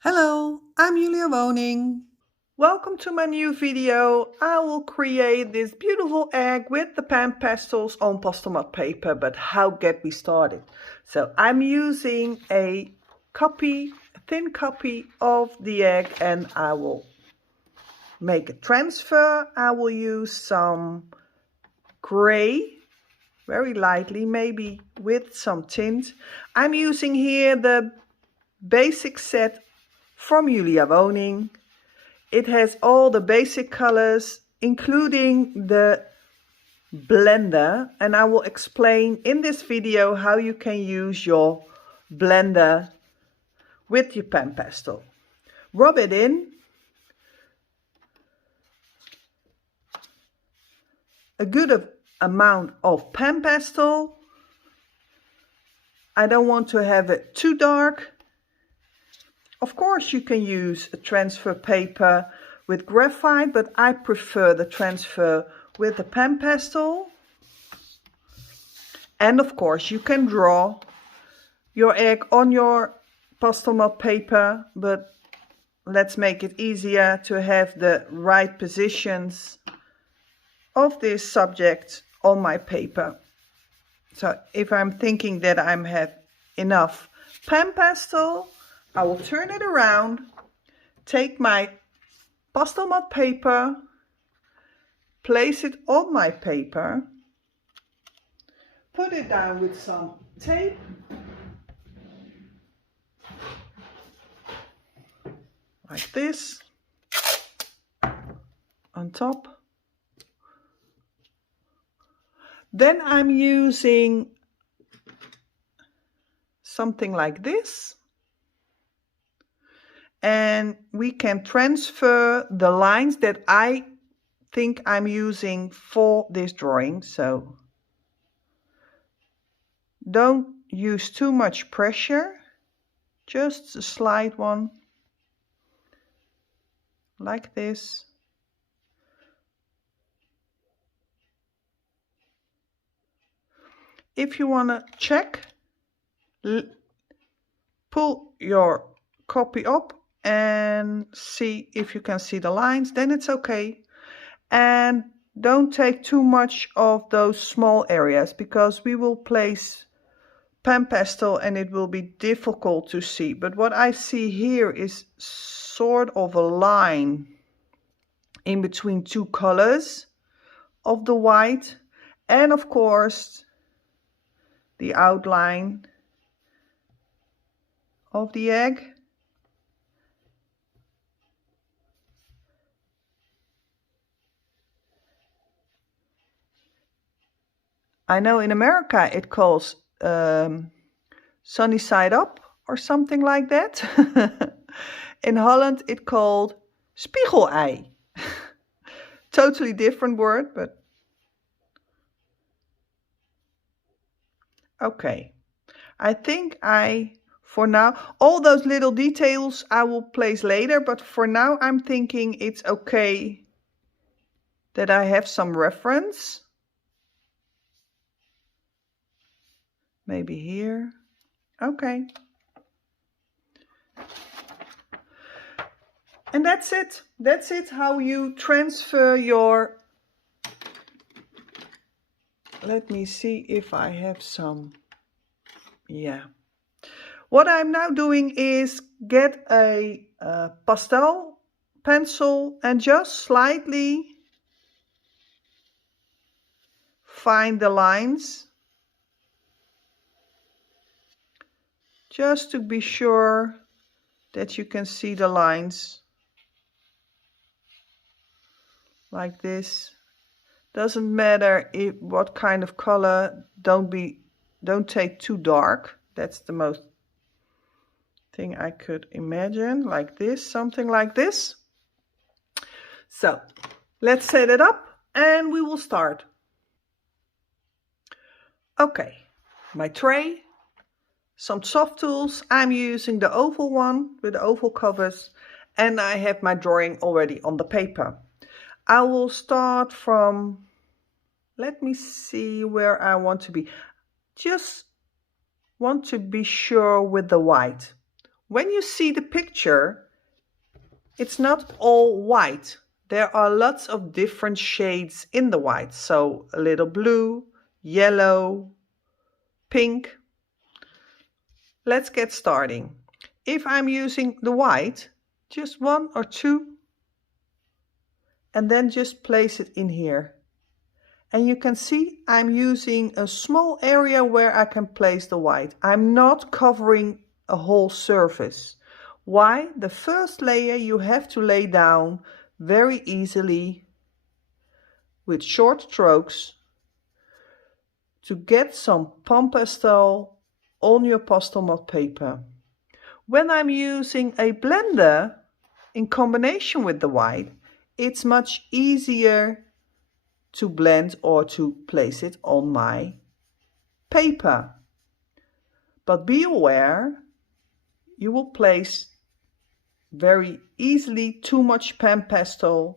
Hello, I'm Julia Woning. Welcome to my new video. I will create this beautiful egg with the pan pastels on Pastelmat paper, but how get we started? So I'm using a thin copy of the egg, and I will make a transfer. I will use some gray, very lightly, maybe with some tint. I'm using here the basic set from Julia Woning. It has all the basic colors, including the blender, and I will explain in this video how you can use your blender with your pan pastel. Rub it in. A good amount of pan pastel. I don't want to have it too dark. Of course, you can use a transfer paper with graphite, but I prefer the transfer with the pan pastel. And of course, you can draw your egg on your Pastelmat paper, but let's make it easier to have the right positions of this subject on my paper. So if I'm thinking that I have enough pan pastel, I will turn it around, take my Pastelmat paper, place it on my paper, put it down with some tape, like this, on top. Then I'm using something like this. And we can transfer the lines that I think I'm using for this drawing. So don't use too much pressure, just a slight one, like this. If you want to check, pull your copy up and see if you can see the lines, then it's okay. And don't take too much of those small areas, because we will place pan pastel and it will be difficult to see. But what I see here is sort of a line in between two colors of the white, and of course the outline of the egg. I know in America it calls sunny side up or something like that. In Holland it called spiegelei. Totally different word, but okay. I think for now, all those little details I will place later, but for now I'm thinking it's okay that I have some reference. Maybe here. Okay. And that's it. That's it, how you transfer your... Let me see if I have some. Yeah. What I'm now doing is get a pastel pencil and just slightly find the lines, just to be sure that you can see the lines like this. Doesn't matter what kind of color, don't take too dark. That's the most thing I could imagine, like this, something like this. So let's set it up and we will start. Okay, my tray, some soft tools. I'm using the oval one with the oval covers, and I have my drawing already on the paper. I will start from, let me see where I want to be. Just want to be sure with the white. When you see the picture, it's not all white. There are lots of different shades in the white. So a little blue, yellow, pink. Let's get starting. If I'm using the white, just one or two, and then just place it in here. And you can see I'm using a small area where I can place the white. I'm not covering a whole surface. Why? The first layer you have to lay down very easily with short strokes to get some PanPastel on your Pastelmat paper. When I'm using a blender in combination with the white, it's much easier to blend or to place it on my paper. But be aware, you will place very easily too much PanPastel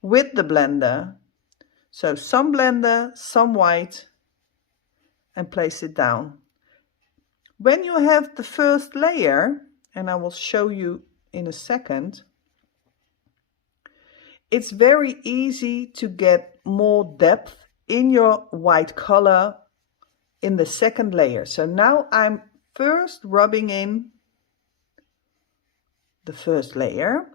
with the blender. So some blender, some white, and place it down. When you have the first layer, and I will show you in a second, it's very easy to get more depth in your white color in the second layer. So now I'm first rubbing in the first layer.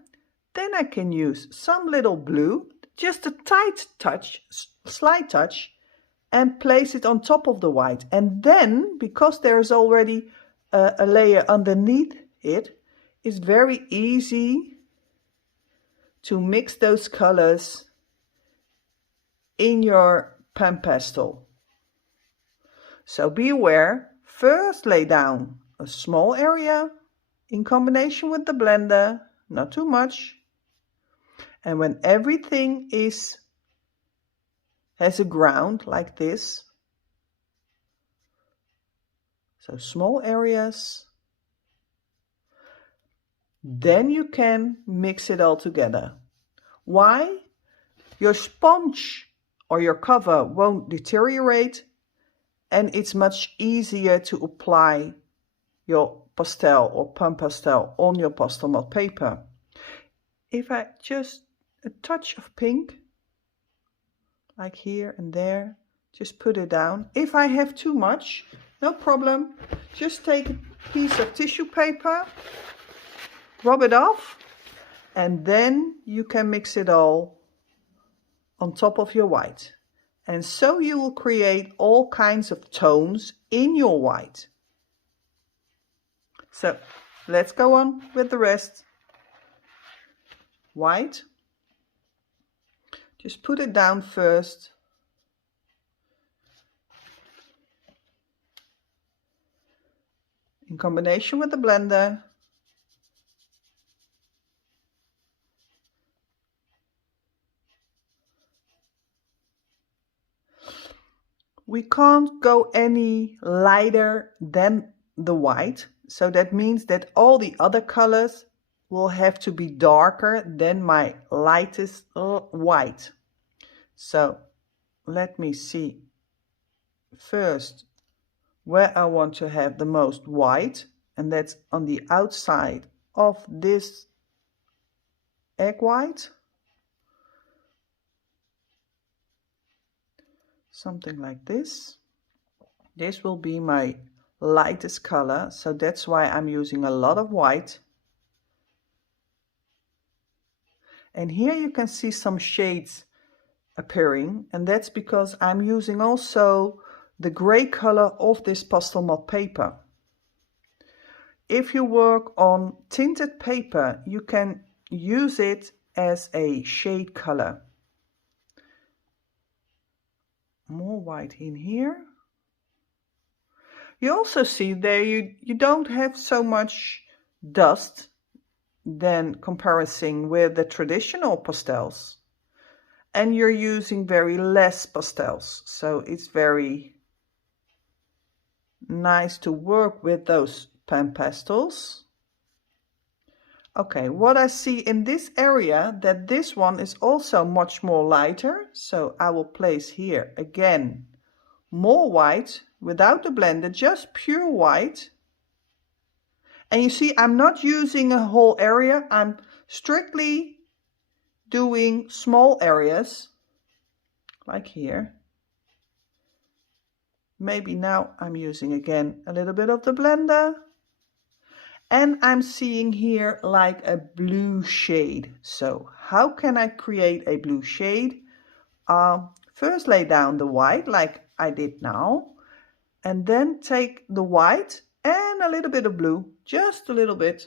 Then I can use some little blue, just a tight touch, slight touch, and place it on top of the white. And then, because there is already a layer underneath it, it's very easy to mix those colors in your PanPastel. So be aware, first lay down a small area in combination with the blender, not too much. And when everything has a ground like this, so small areas, then you can mix it all together. Why? Your sponge or your cover won't deteriorate, and it's much easier to apply your pastel or PanPastel on your Pastelmat paper. If I just a touch of pink, like here and there, just put it down. If I have too much, no problem. Just take a piece of tissue paper, rub it off, and then you can mix it all on top of your white. And so you will create all kinds of tones in your white. So let's go on with the rest. White. Just put it down first. In combination with the blender. We can't go any lighter than the white. So that means that all the other colors will have to be darker than my lightest white. So let me see first where I want to have the most white, and that's on the outside of this egg white. Something like this. This will be my lightest color, so that's why I'm using a lot of white. And here you can see some shades appearing, and that's because I'm using also the gray color of this Pastelmat paper. If you work on tinted paper, you can use it as a shade color. More white in here. You also see there you don't have so much dust than comparison with the traditional pastels. And you're using very less pastels, so it's very nice to work with those PanPastels. Okay, what I see in this area, that this one is also much more lighter, so I will place here again more white without the blender, just pure white. And you see, I'm not using a whole area. I'm strictly doing small areas, like here. Maybe now I'm using again a little bit of the blender. And I'm seeing here like a blue shade. So how can I create a blue shade? First lay down the white like I did now. And then take the white and a little bit of blue, just a little bit.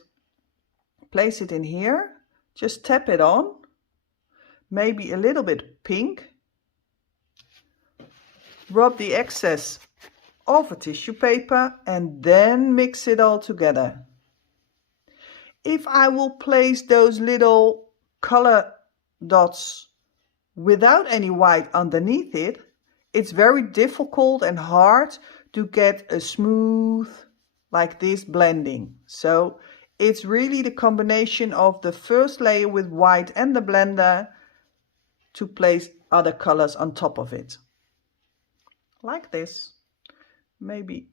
Place it in here. Just tap it on. Maybe a little bit pink. Rub the excess of a tissue paper and then mix it all together. If I will place those little color dots without any white underneath it, it's very difficult and hard to get a smooth, like this, blending. So it's really the combination of the first layer with white and the blender to place other colors on top of it. Like this. Maybe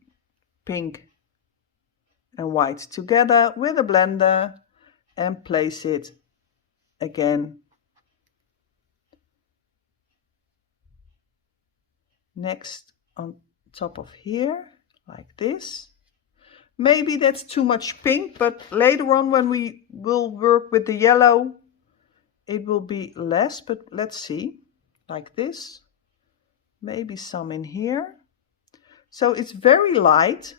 pink and white together with a blender and place it again next on top of here, like this. Maybe that's too much pink, but later on when we will work with the yellow, it will be less, but let's see, like this. Maybe some in here. So it's very light.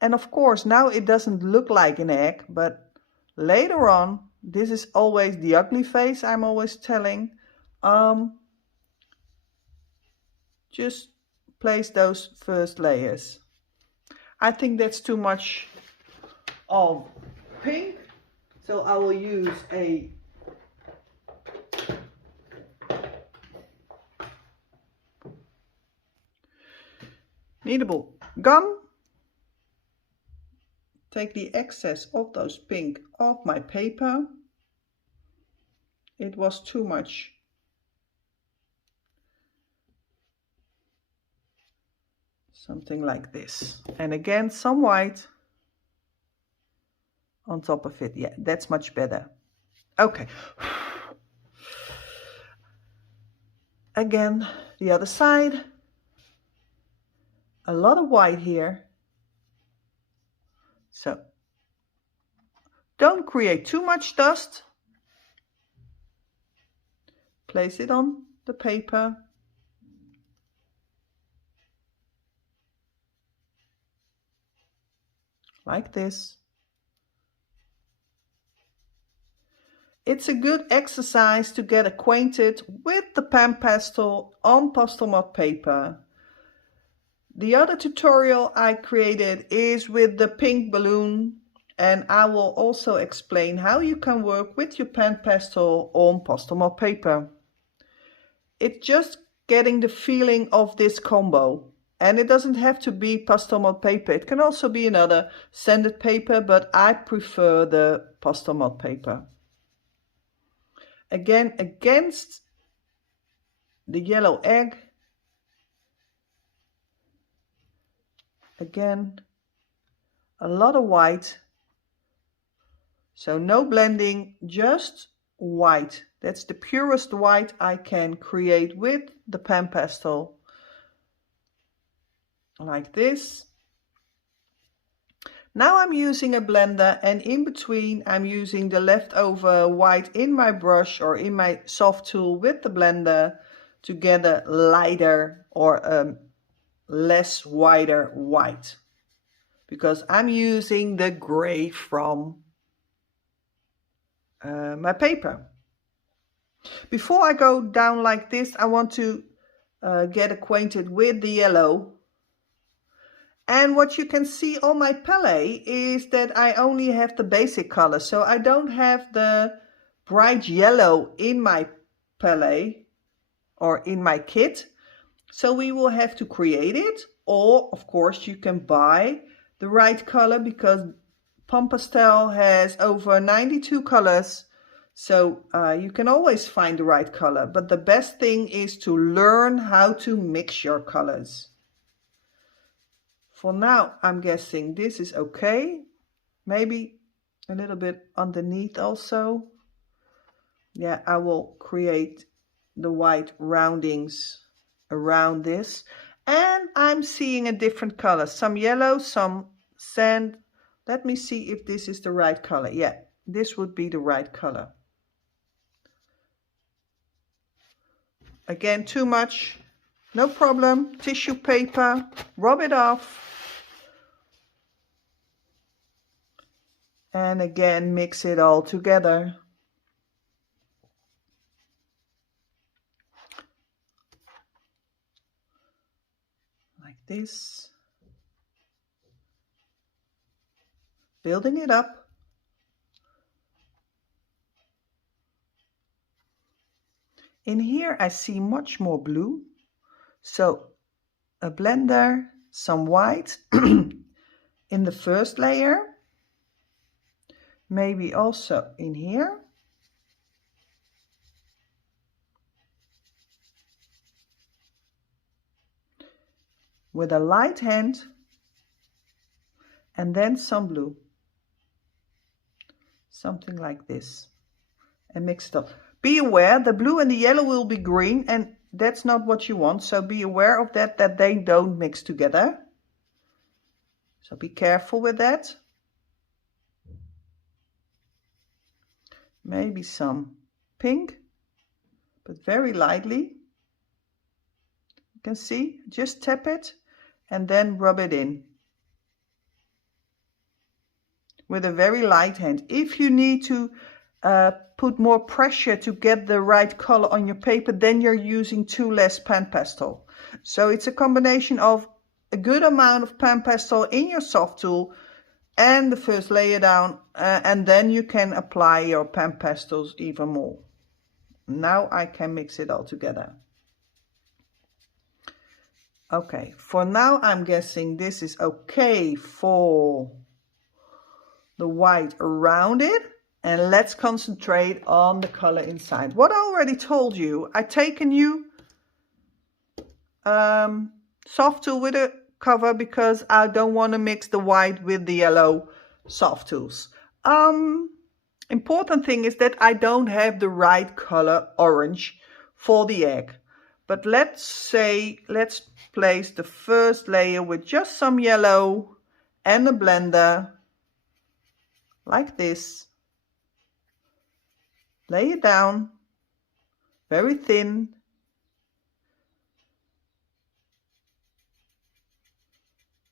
And of course, now it doesn't look like an egg, but later on, this is always the ugly face I'm always telling. Just place those first layers. I think that's too much of pink, so I will use a kneadable gun. Take the excess of those pink off my paper. It was too much. Something like this. And again, some white on top of it. Yeah, that's much better. Okay. Again, the other side. A lot of white here. So, don't create too much dust. Place it on the paper. Like this. It's a good exercise to get acquainted with the PanPastel on Pastelmat paper. The other tutorial I created is with the pink balloon, and I will also explain how you can work with your PanPastel on Pastelmat paper. It's just getting the feeling of this combo. And it doesn't have to be Pastelmat paper. It can also be another sanded paper, but I prefer the Pastelmat paper. Again, against the yellow egg. Again, a lot of white. So no blending, just white. That's the purest white I can create with the PanPastel. Like this. Now I'm using a blender, and in between I'm using the leftover white in my brush or in my soft tool with the blender to get a lighter or less wider white, because I'm using the gray from my paper. Before I go down like this, I want to get acquainted with the yellow. And what you can see on my palette is that I only have the basic color. So I don't have the bright yellow in my palette or in my kit. So we will have to create it. Or, of course, you can buy the right color, because PanPastel has over 92 colors. So you can always find the right color. But the best thing is to learn how to mix your colors. For now, I'm guessing this is okay. maybe a little bit underneath also. Yeah, I will create the white roundings around this. And I'm seeing a different color, some yellow, some sand. Let me see if this is the right color. Yeah, this would be the right color. Again, too much, no problem. Tissue paper, rub it off. And again, mix it all together. Like this. Building it up. In here I see much more blue. So a blender, some white in the first layer. Maybe also in here. With a light hand. And then some blue. Something like this. And mix it up. Be aware, the blue and the yellow will be green, and that's not what you want. So be aware of that they don't mix together. So be careful with that. Maybe some pink, but very lightly. You can see, just tap it and then rub it in. With a very light hand. If you need to put more pressure to get the right color on your paper, then you're using too less PanPastel. So it's a combination of a good amount of PanPastel in your soft tool and the first layer down, and then you can apply your PanPastels even more. Now I can mix it all together. Okay, for now I'm guessing this is okay for the white around it. And let's concentrate on the color inside. What I already told you, I take a new soft tool with a cover because I don't want to mix the white with the yellow soft tools. Important thing is that I don't have the right color orange for the egg. But let's place the first layer with just some yellow and a blender like this. Lay it down, very thin.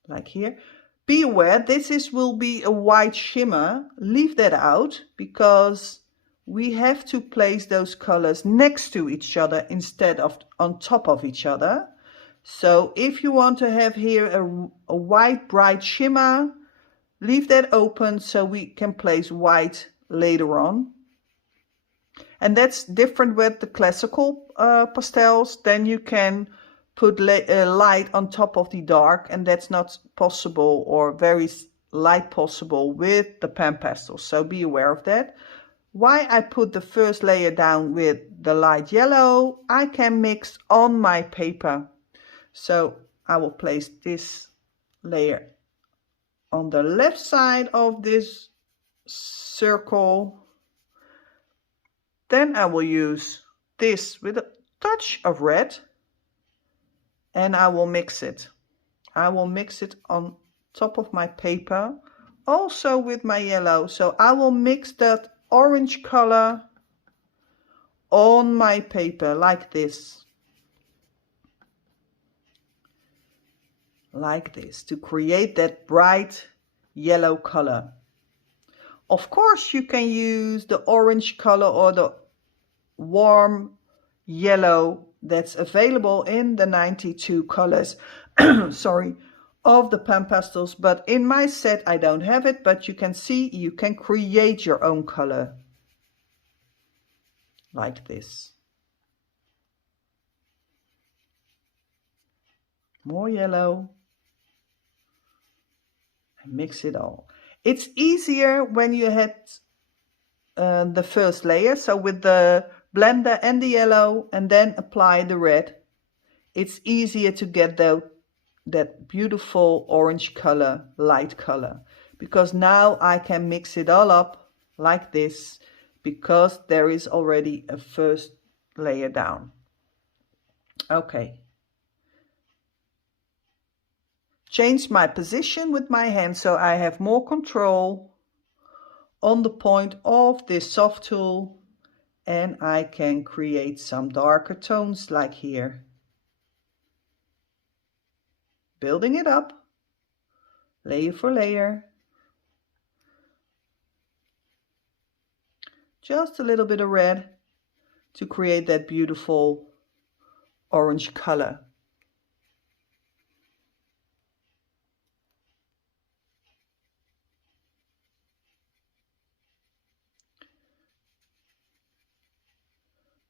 Like here. Be aware, will be a white shimmer. Leave that out because we have to place those colors next to each other instead of on top of each other. So if you want to have here a white bright shimmer, leave that open so we can place white later on. And that's different with the classical pastels. Then you can put light on top of the dark, and that's not possible or very light possible with the PanPastel. So be aware of that. Why I put the first layer down with the light yellow, I can mix on my paper. So I will place this layer on the left side of this circle. Then I will use this with a touch of red and I will mix it. I will mix it on top of my paper, also with my yellow. So I will mix that orange color on my paper like this. Like this, to create that bright yellow color. Of course, you can use the orange color or the warm yellow that's available in the 92 colors sorry, of the PanPastels, but in my set I don't have it, but you can see you can create your own color like this. More yellow and mix it all. It's easier when you had the first layer, so with the blender and the yellow and then apply the red. It's easier to get that beautiful orange color, light color. because now I can mix it all up like this, because there is already a first layer down. Okay. Change my position with my hand so I have more control on the point of this soft tool, and I can create some darker tones like here. Building it up, layer for layer. Just a little bit of red to create that beautiful orange color.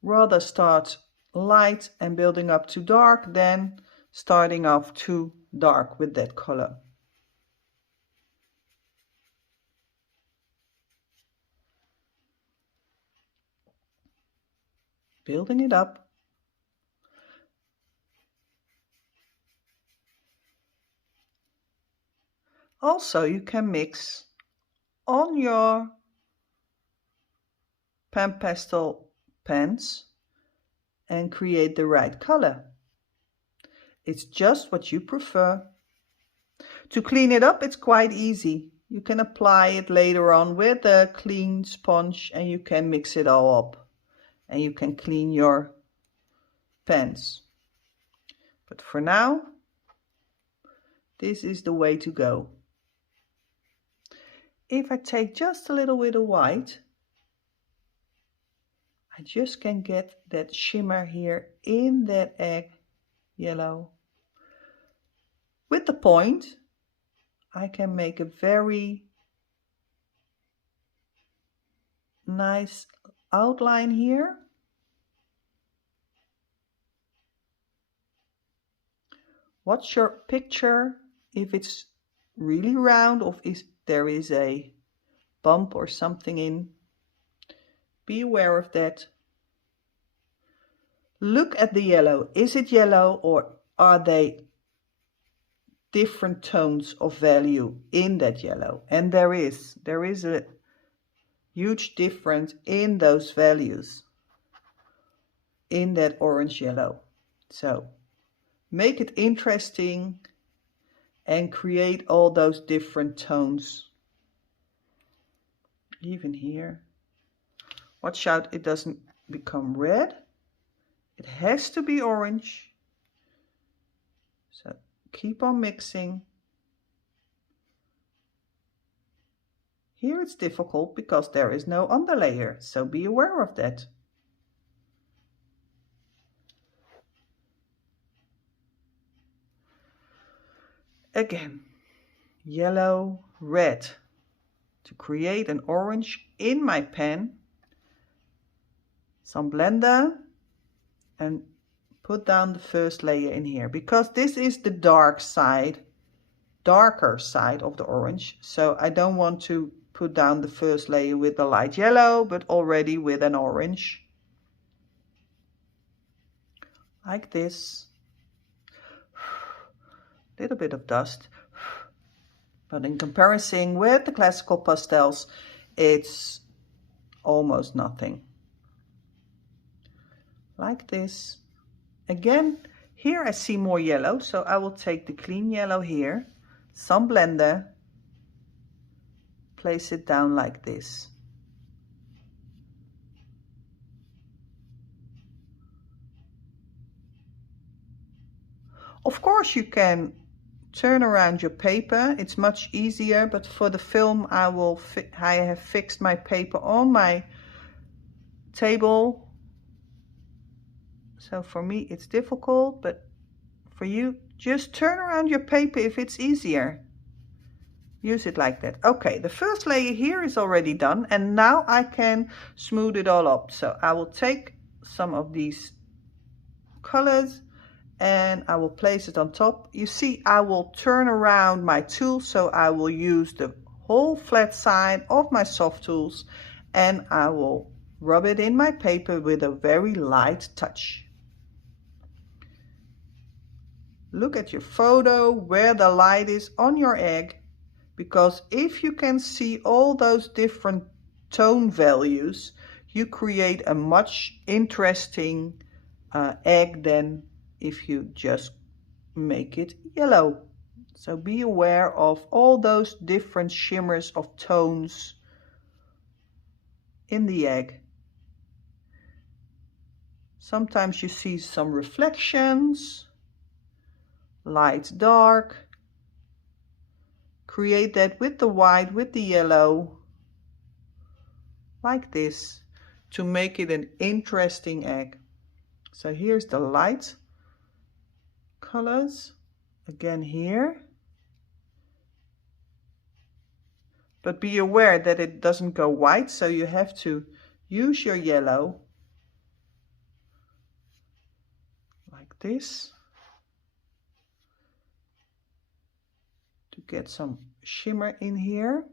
Rather start light and building up to dark than starting off too dark with that color. Building it up. Also, you can mix on your PanPastel pens and create the right color. It's just what you prefer. To clean it up, it's quite easy. You can apply it later on with a clean sponge and you can mix it all up. And you can clean your pens. But for now, this is the way to go. If I take just a little bit of white, I just can get that shimmer here in that egg yellow. With the point, I can make a very nice outline here. Watch your picture if it's really round or if there is a bump or something in. Be aware of that. Look at the yellow. Is it yellow or are they different tones of value in that yellow? And there is a huge difference in those values in that orange yellow. So make it interesting and create all those different tones. Even here. Watch out it doesn't become red. It has to be orange. So keep on mixing. Here it's difficult because there is no underlayer, so be aware of that. Again, yellow, red. To create an orange in my pen, some blender and put down the first layer in here, because this is the darker side of the orange. So I don't want to put down the first layer with the light yellow, but already with an orange. Like this. Little bit of dust. But in comparison with the classical pastels, it's almost nothing. Like this. Again, here I see more yellow, so I will take the clean yellow here, some blender, place it down like this. Of course you can turn around your paper, it's much easier, but for the film I have fixed my paper on my table. So for me it's difficult, but for you, just turn around your paper if it's easier. Use it like that. Okay, the first layer here is already done, and now I can smooth it all up. So I will take some of these colors and I will place it on top. You see, I will turn around my tool, so I will use the whole flat side of my soft tools and I will rub it in my paper with a very light touch. Look at your photo where the light is on your egg. because if you can see all those different tone values, you create a much interesting egg than if you just make it yellow. So be aware of all those different shimmers of tones in the egg. Sometimes you see some reflections, light, dark. Create that with the white, with the yellow, like this, to make it an interesting egg. So here's the light colors, again here. But be aware that it doesn't go white, so you have to use your yellow, like this, to get some shimmer in here.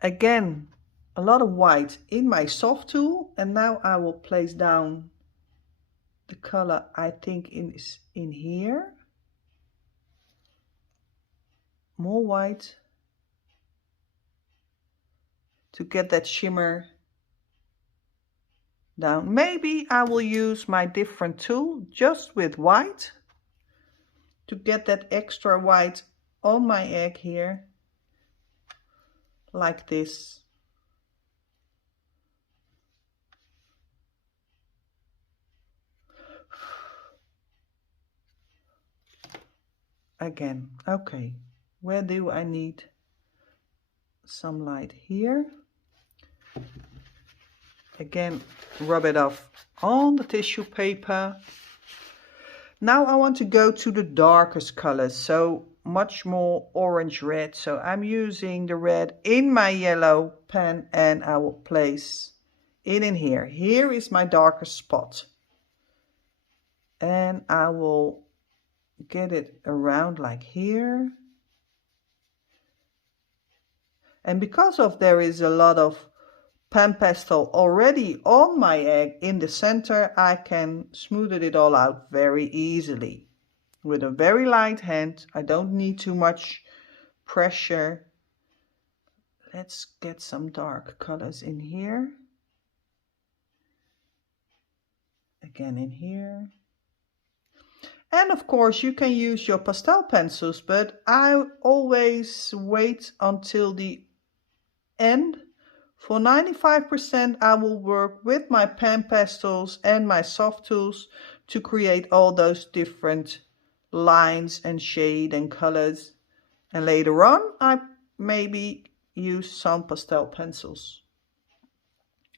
Again, a lot of white in my soft tool, and now I will place down the color I think is in here. More white to get that shimmer down. Maybe I will use my different tool just with white to get that extra white on my egg here, like this. Again, okay, where do I need some light? Here. Again, rub it off on the tissue paper. Now I want to go to the darkest colors, so much more orange red. So I'm using the red in my yellow pen and I will place it in here. Here is my darkest spot. And I will get it around like here. And because of there is a lot of PanPastel already on my egg in the center, I can smooth it all out very easily. With a very light hand, I don't need too much pressure. Let's get some dark colors in here. Again in here. And of course you can use your pastel pencils, but I always wait until the end. For 95% I will work with my PanPastels and my soft tools to create all those different lines and shade and colors. And later on I maybe use some pastel pencils.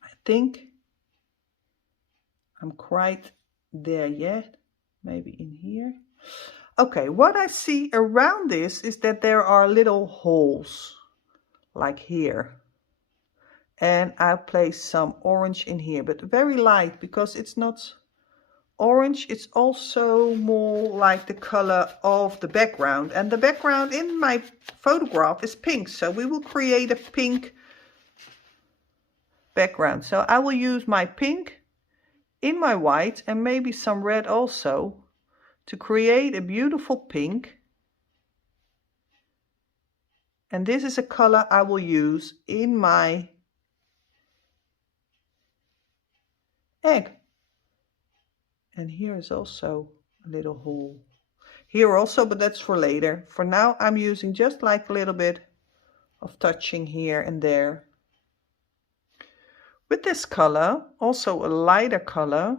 I think I'm quite there yet. Maybe in here. Okay, what I see around this is that there are little holes, like here. And I'll place some orange in here, but very light, because it's not orange, it's also more like the color of the background. And the background in my photograph is pink, so we will create a pink background. So I will use my pink in my white and maybe some red also to create a beautiful pink. And this is a color I will use in my egg. And here is also a little hole. Here also, but that's for later. For now I'm using just like a little bit of touching here and there. With this color, also a lighter color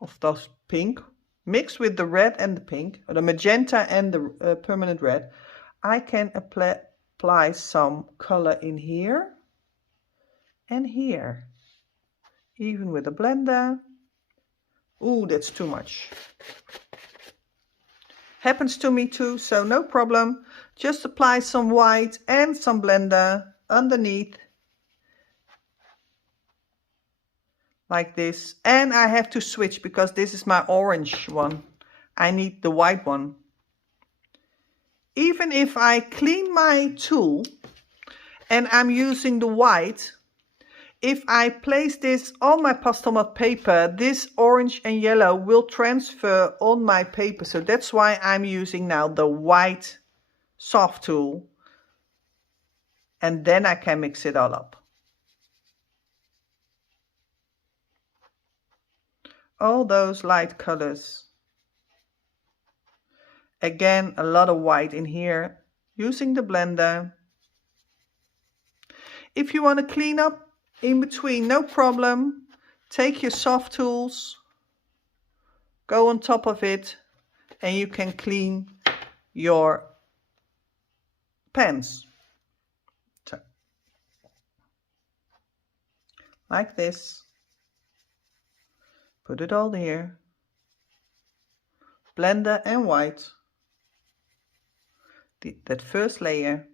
of those pink, mixed with the red and the pink, or the magenta and the permanent red, I can apply some color in here and here. Even with a blender. Ooh, that's too much. Happens to me too, so no problem. Just apply some white and some blender underneath. Like this. And I have to switch because this is my orange one. I need the white one. Even if I clean my tool and I'm using the white, if I place this on my Pastelmat paper, this orange and yellow will transfer on my paper. So that's why I'm using now the white soft tool. and then I can mix it all up. All those light colors. Again, a lot of white in here, using the blender. If you want to clean up in between, no problem. Take your soft tools, go on top of it, and you can clean your pens. So, like this. Put it all here. Blender and white. That first layer.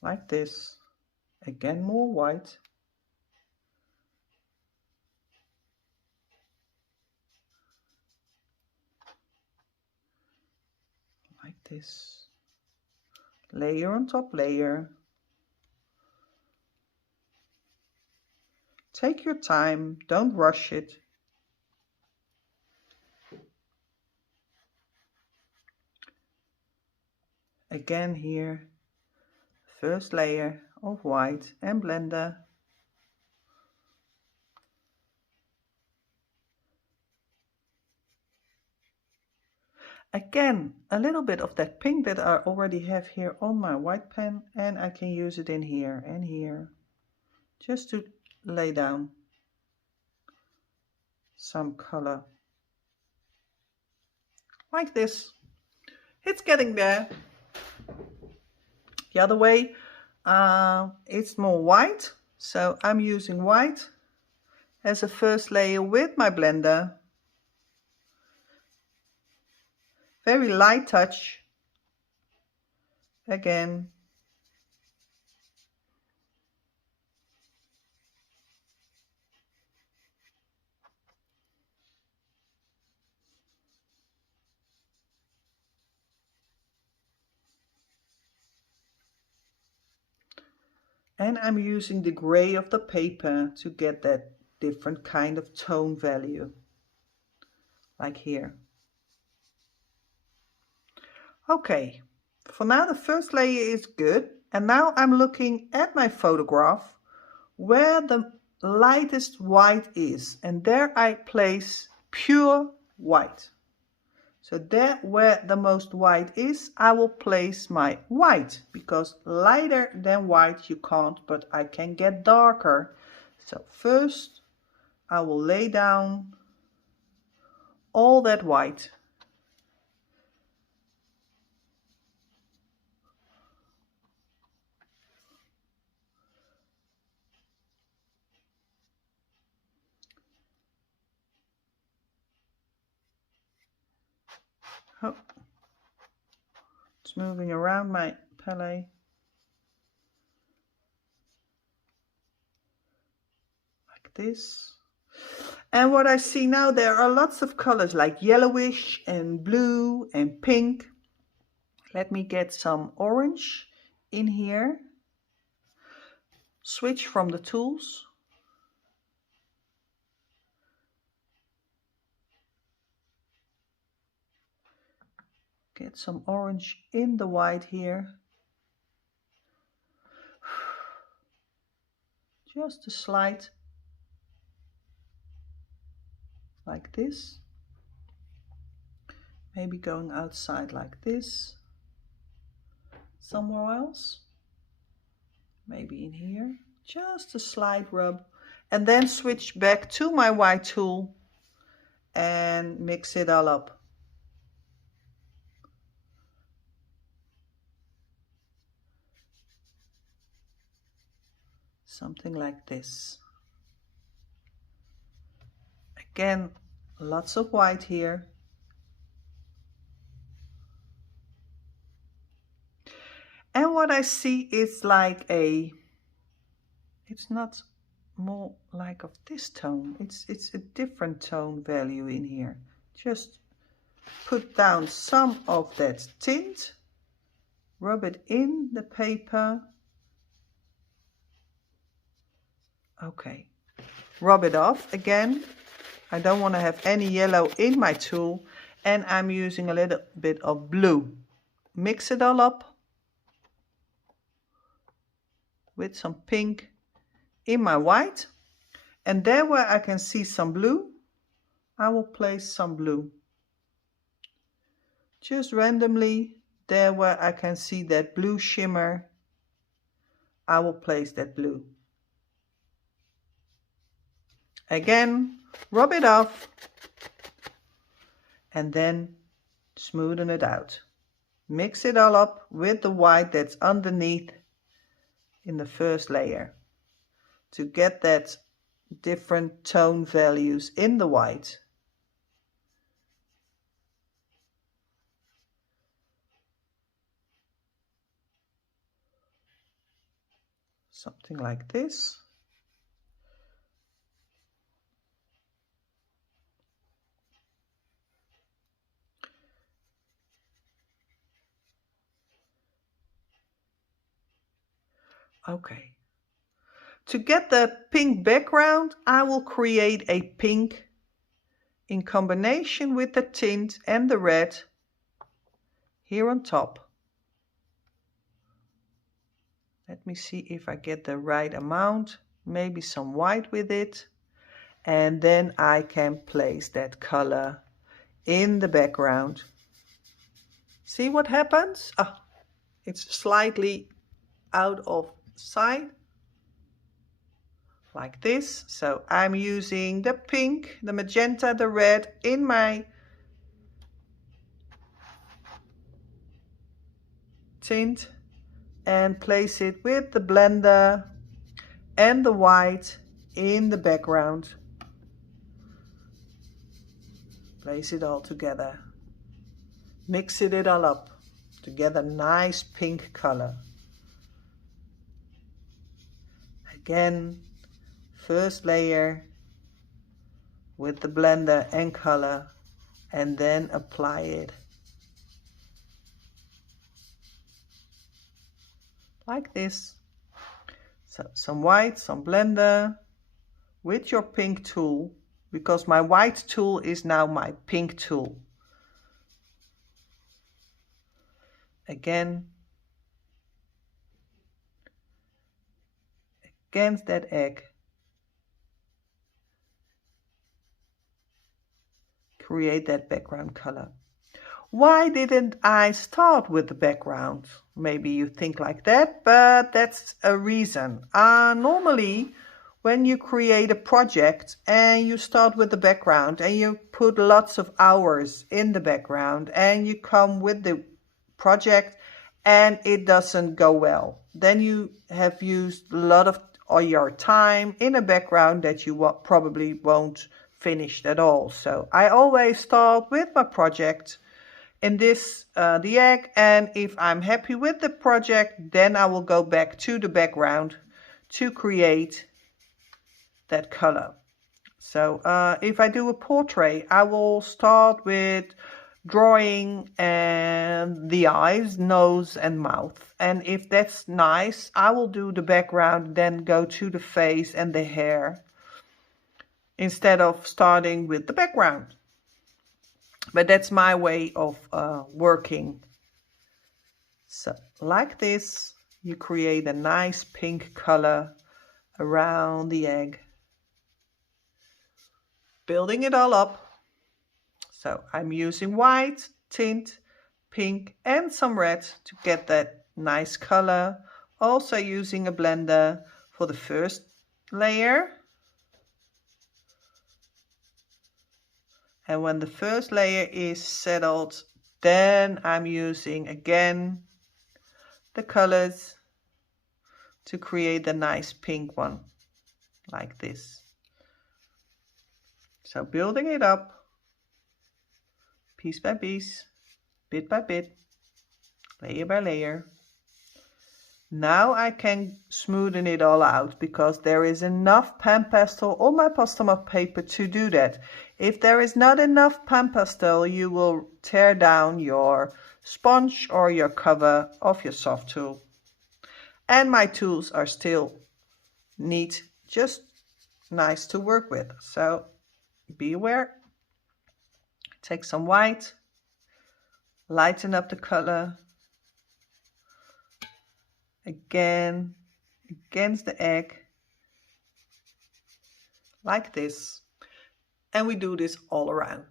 Like this. Again, more white. Like this. Layer on top layer. Take your time, don't rush it. Again here, first layer of white and blender. Again, a little bit of that pink that I already have here on my white pen, and I can use it in here and here, just to lay down some color. Like this. It's getting there. The other way, it's more white, so I'm using white as a first layer with my blender. Very light touch. Again. And I'm using the gray of the paper to get that different kind of tone value, like here. Okay, for now the first layer is good, and now I'm looking at my photograph where the lightest white is, and there I place pure white. So there where the most white is, I will place my white, because lighter than white you can't, but I can get darker. So first I will lay down all that white. Oh, it's moving around my palette. Like this. And what I see now, there are lots of colors like yellowish and blue and pink. Let me get some orange in here. Switch from the tools. Get some orange in the white here. Just a slide like this. Maybe going outside like this. Somewhere else. Maybe in here. Just a slight rub. And then switch back to my white tool and mix it all up. Something like this. Again, lots of white here. And what I see is like it's not more like of this tone. It's a different tone value in here. Just put down some of that tint. Rub it in the paper. Okay, rub it off again. I don't want to have any yellow in my tool, and I'm using a little bit of blue. Mix it all up with some pink in my white, and there where I can see some blue, I will place some blue. Just randomly, there where I can see that blue shimmer, I will place that blue. Again, rub it off and then smoothen it out. Mix it all up with the white that's underneath in the first layer to get that different tone values in the white. Something like this. Okay. To get the pink background, I will create a pink in combination with the tint and the red here on top. Let me see if I get the right amount, maybe some white with it, and then I can place that color in the background. See what happens? Ah, it's slightly out of sight, like this. So I'm using the pink, the magenta, the red in my tint and place it with the blender and the white in the background. Place it all together. Mix it all up to get a nice pink color. Again, first layer with the blender and color, and then apply it like this. So some white, some blender with your pink tool, because my white tool is now my pink tool. Again, against that egg. Create that background color. Why didn't I start with the background? Maybe you think like that, but that's a reason. Normally, when you create a project and you start with the background and you put lots of hours in the background and you come with the project and it doesn't go well, then you have used a lot of your time in a background that you probably won't finish at all. So I always start with my project, in this the egg, and if I'm happy with the project, then I will go back to the background to create that color. So if I do a portrait, I will start with drawing and the eyes, nose and mouth, and if that's nice, I will do the background, then go to the face and the hair instead of starting with the background. But that's my way of working. So like this, you create a nice pink color around the egg, building it all up. So I'm using white, tint, pink and some red to get that nice color. Also using a blender for the first layer. And when the first layer is settled, then I'm using again the colors to create the nice pink one, like this. So building it up, piece by piece, bit by bit, layer by layer. Now I can smoothen it all out because there is enough PanPastel on my Pastelmat paper to do that. If there is not enough PanPastel, you will tear down your sponge or your cover of your soft tool. And my tools are still neat, just nice to work with. So be aware. Take some white, lighten up the color again against the egg like this, and we do this all around.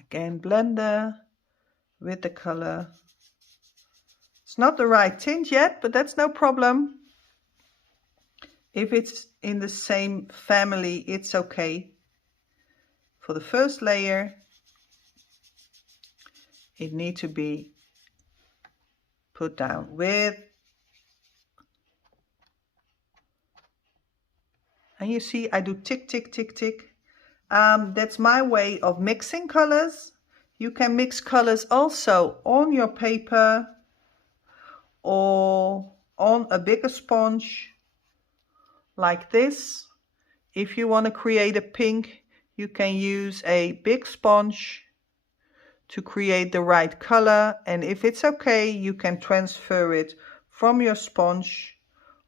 Again, blender with the color. It's not the right tint yet, but that's no problem. If it's in the same family, it's okay. For the first layer, it needs to be put down with, and you see I do tick, tick, tick, tick. That's my way of mixing colors. You can mix colors also on your paper or on a bigger sponge like this. If you want to create a pink, you can use a big sponge to create the right color, and if it's okay, you can transfer it from your sponge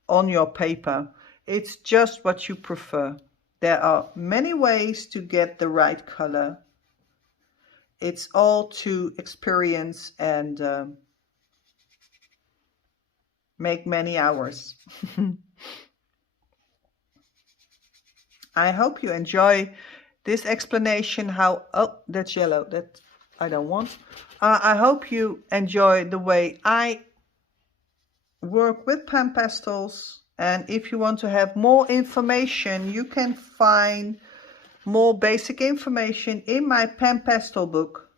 on your paper. It's just what you prefer. There are many ways to get the right color. It's all to experience and make many hours. I hope you enjoy this explanation how, oh, that's yellow, that I don't want. I hope you enjoy the way I work with PanPastels, and if you want to have more information, you can find more basic information in my PanPastel book,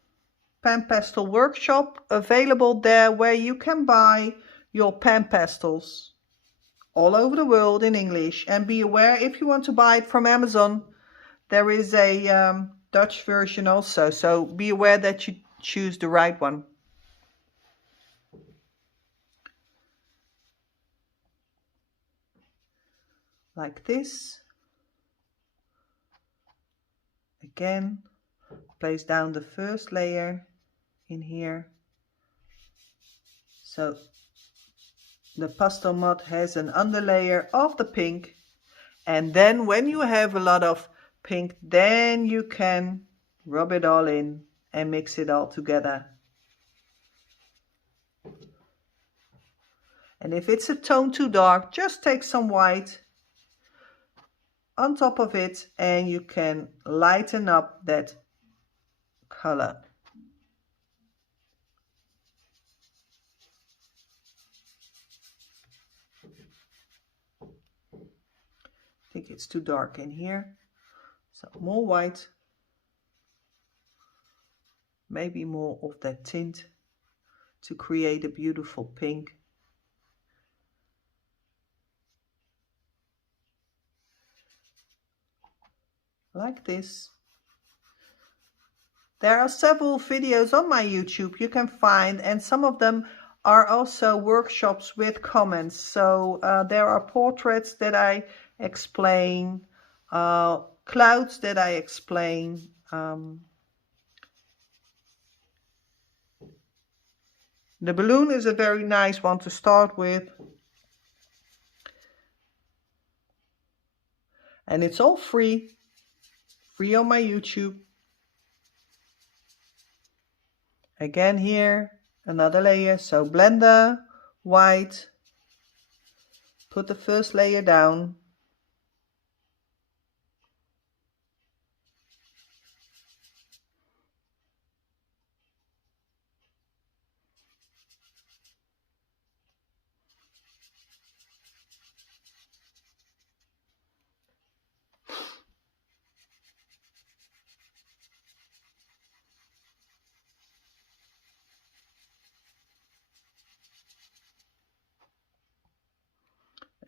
PanPastel Workshop, available there where you can buy your PanPastels all over the world in English. And be aware, if you want to buy it from Amazon, there is a Dutch version also, so be aware that you choose the right one. Like this. Again, place down the first layer in here. So the Pastelmat has an underlayer of the pink, and then when you have a lot of pink, then you can rub it all in and mix it all together. And if it's a tone too dark, just take some white on top of it and you can lighten up that color. I think it's too dark in here, so more white, maybe more of that tint to create a beautiful pink. Like this. There are several videos on my YouTube you can find, and some of them are also workshops with comments. So there are portraits that I explain, clouds that I explain. The balloon is a very nice one to start with. And it's all free on my YouTube. Again here, another layer, so blender, white, put the first layer down.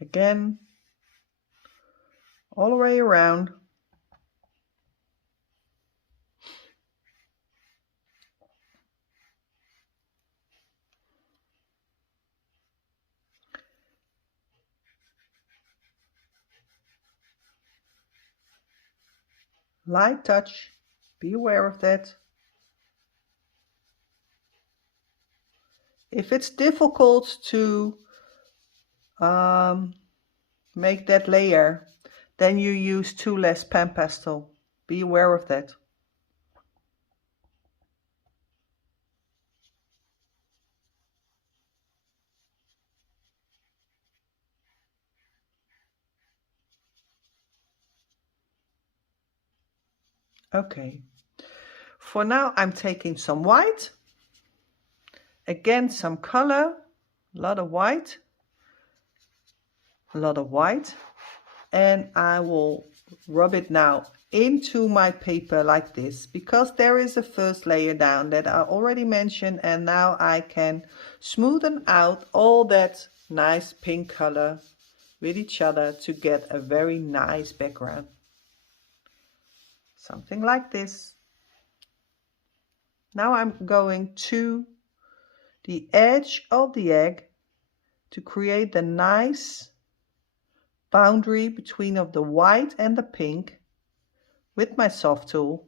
Again, all the way around. Light touch, be aware of that. If it's difficult to make that layer, then you use 2 less PanPastel. Be aware of that. Okay. For now, I'm taking some white. Again, some color. A lot of white. A lot of white. And I will rub it now into my paper like this, because there is a first layer down that I already mentioned, and now I can smoothen out all that nice pink color with each other to get a very nice background. Something like this. Now I'm going to the edge of the egg to create the nice boundary between of the white and the pink with my soft tool,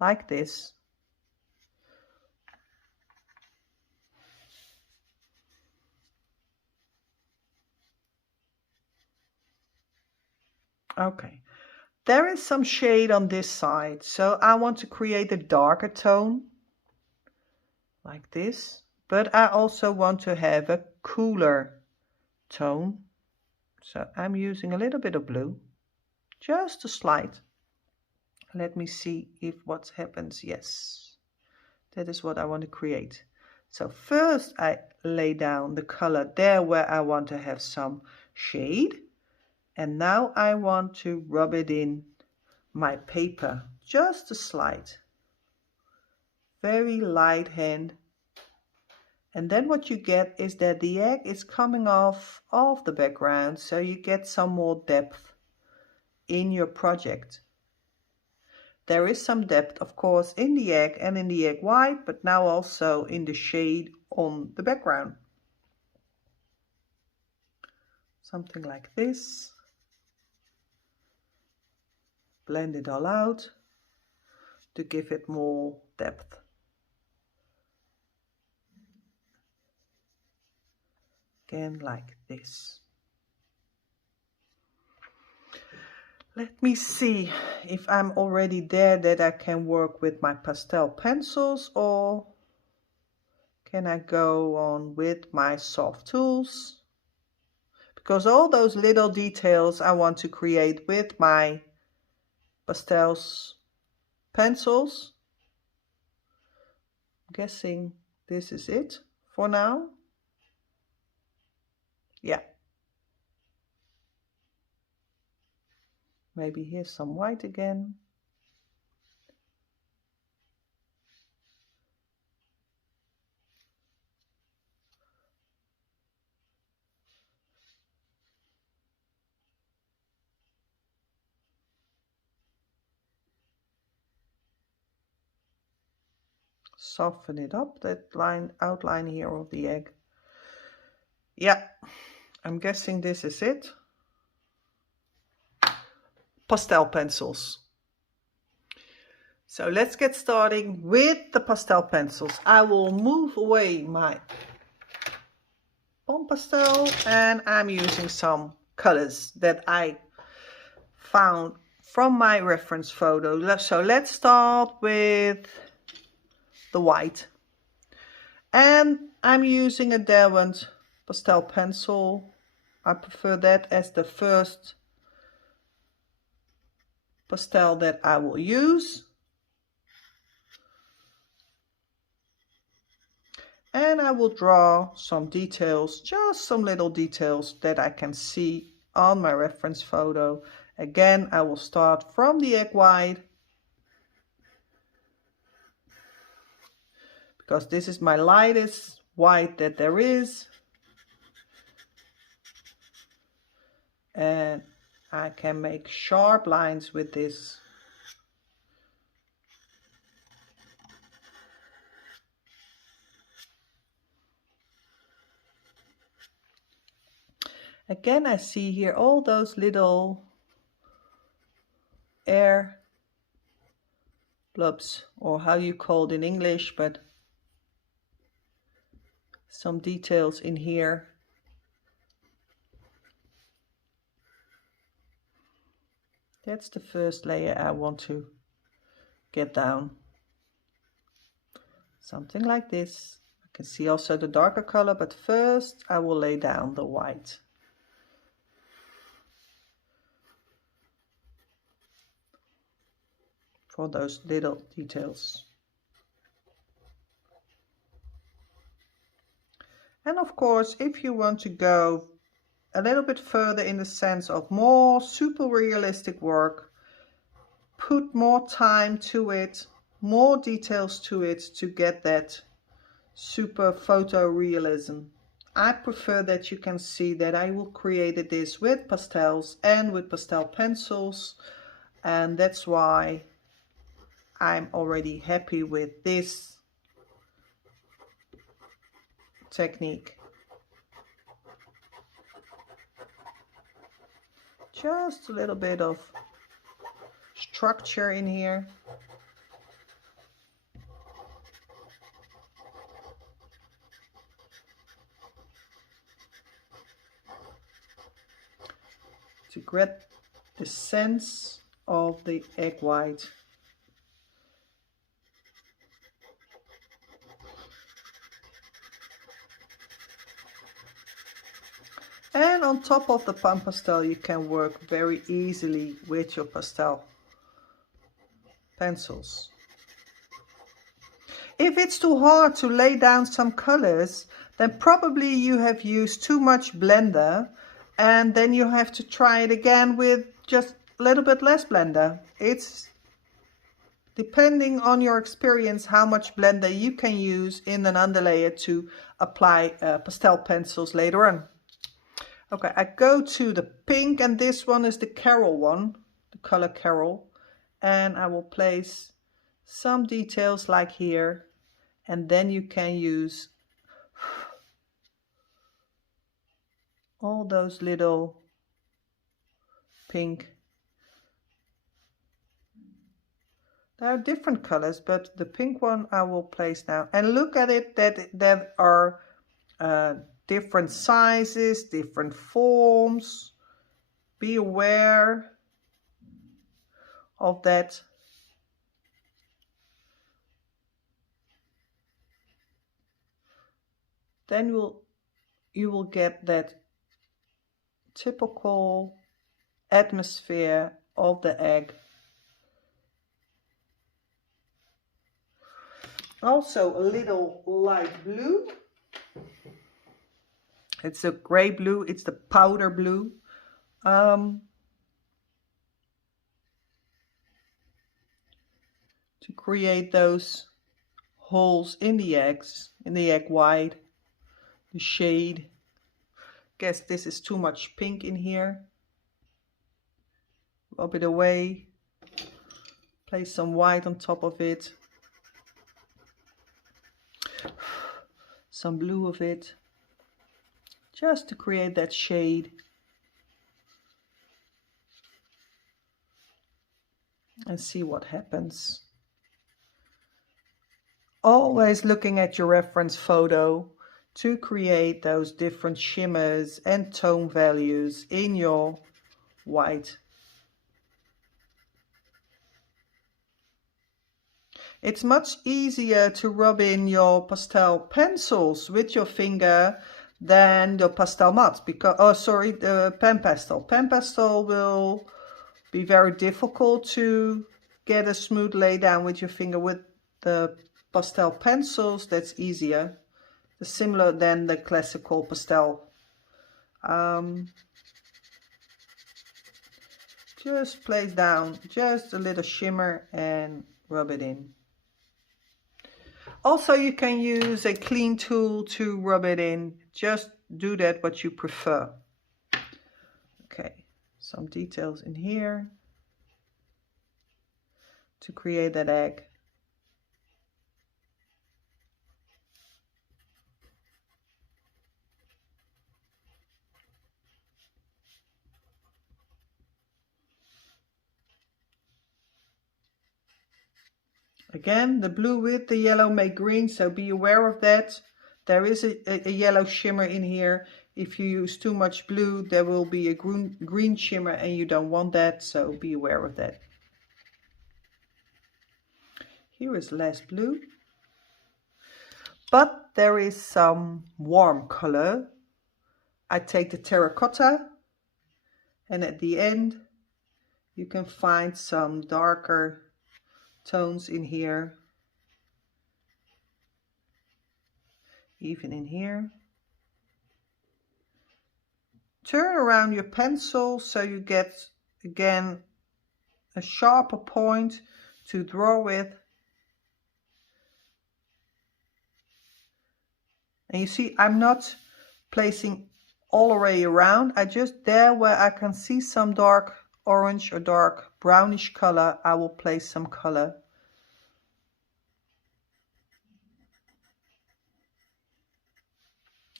like this. Okay, there is some shade on this side, so I want to create a darker tone like this, but I also want to have a cooler tone, so I'm using a little bit of blue, just a slight. Let me see if what happens. Yes, that is what I want to create. So first I lay down the color there where I want to have some shade, and now I want to rub it in my paper, just a slight, very light hand. And then what you get is that the egg is coming off of the background, so you get some more depth in your project. There is some depth, of course, in the egg and in the egg white, but now also in the shade on the background. Something like this. Blend it all out to give it more depth. Again, like this. Let me see if I'm already there that I can work with my pastel pencils, or can I go on with my soft tools? Because all those little details I want to create with my pastels pencils. I'm guessing this is it for now. Yeah. Maybe here's some white again. Soften it up, that outline here of the egg. Yeah, I'm guessing this is it. Pastel pencils. So let's get starting with the pastel pencils. I will move away my PanPastel, and I'm using some colors that I found from my reference photo. So let's start with the white. And I'm using a Derwent pastel pencil. I prefer that as the first pastel that I will use. And I will draw some details, just some little details that I can see on my reference photo. Again, I will start from the egg white, because this is my lightest white that there is. And I can make sharp lines with this. Again, I see here all those little air blobs, or how you call it in English, but some details in here. That's the first layer I want to get down. Something like this. I can see also the darker color, but first I will lay down the white. For those little details. And of course, if you want to go a little bit further in the sense of more super realistic work, put more time to it, more details to it to get that super photorealism. I prefer that you can see that I will create this with pastels and with pastel pencils, and that's why I'm already happy with this technique. Just a little bit of structure in here. To get the sense of the egg white. And on top of the PanPastel, you can work very easily with your pastel pencils. If it's too hard to lay down some colors, then probably you have used too much blender, and then you have to try it again with just a little bit less blender. It's depending on your experience how much blender you can use in an underlayer to apply pastel pencils later on. Okay, I go to the pink, and this one is the Carol one, the color Carol, and I will place some details like here, and then you can use all those little pink. There are different colors, but the pink one I will place now. And look at it, that there are different sizes, different forms. Be aware of that. Then you will get that typical atmosphere of the egg. Also a little light blue. It's a gray blue, it's the powder blue. To create those holes in the eggs, in the egg white, the shade. Guess this is too much pink in here. Rub it away. Place some white on top of it. Some blue of it. Just to create that shade. And see what happens. Always looking at your reference photo to create those different shimmers and tone values in your white. It's much easier to rub in your pastel pencils with your finger than the Pastelmat, because the PanPastel. PanPastel will be very difficult to get a smooth lay down with your finger. With the pastel pencils, that's easier. Similar than the classical pastel. Just place down just a little shimmer and rub it in. Also, you can use a clean tool to rub it in. Just do that what you prefer. Okay, some details in here to create that egg. Again, the blue with the yellow make green, so be aware of that. There is a yellow shimmer in here. If you use too much blue, there will be a green shimmer and you don't want that, so be aware of that. Here is less blue, but there is some warm color. I take the terracotta, and at the end you can find some darker tones in here, even in here. Turn around your pencil so you get again a sharper point to draw with. And you see, I'm not placing all the way around. I just there where I can see some dark orange or dark brownish color, I will place some color.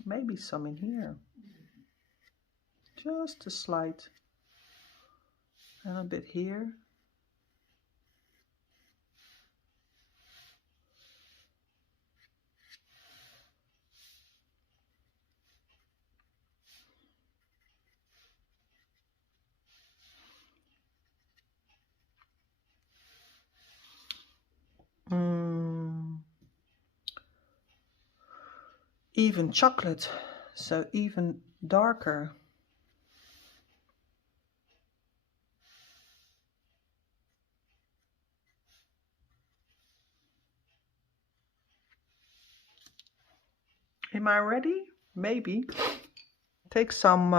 Maybe some in here. Just a slight. And a bit here. Even chocolate, so even darker. Am I ready? Maybe. Take some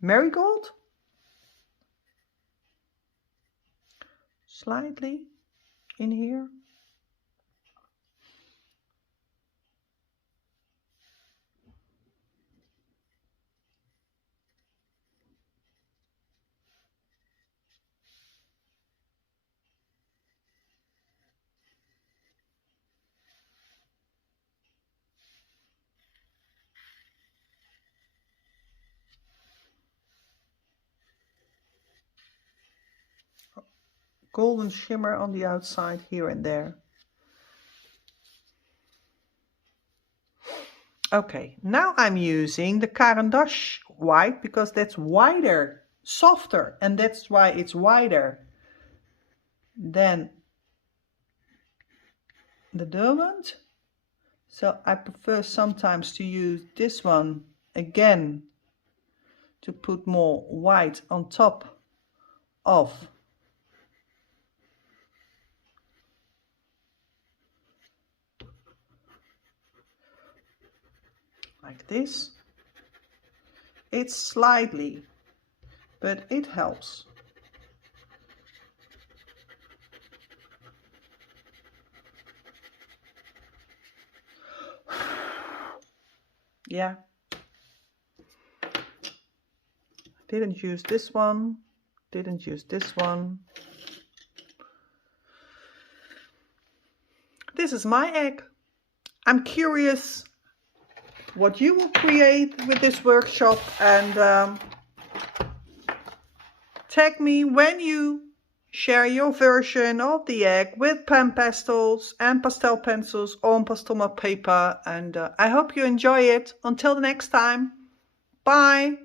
marigold. Slightly in here. Golden shimmer on the outside here and there. Okay, now I'm using the Caran d'Ache white because that's wider, softer, and that's why it's wider than the Derwent. So I prefer sometimes to use this one again to put more white on top of like this. It's slightly, but it helps. Yeah. Didn't use this one. Didn't use this one. This is my egg. I'm curious what you will create with this workshop, and tag me when you share your version of the egg with pen pastels and pastel pencils on Pastelmat paper, and I hope you enjoy it. Until the next time, bye.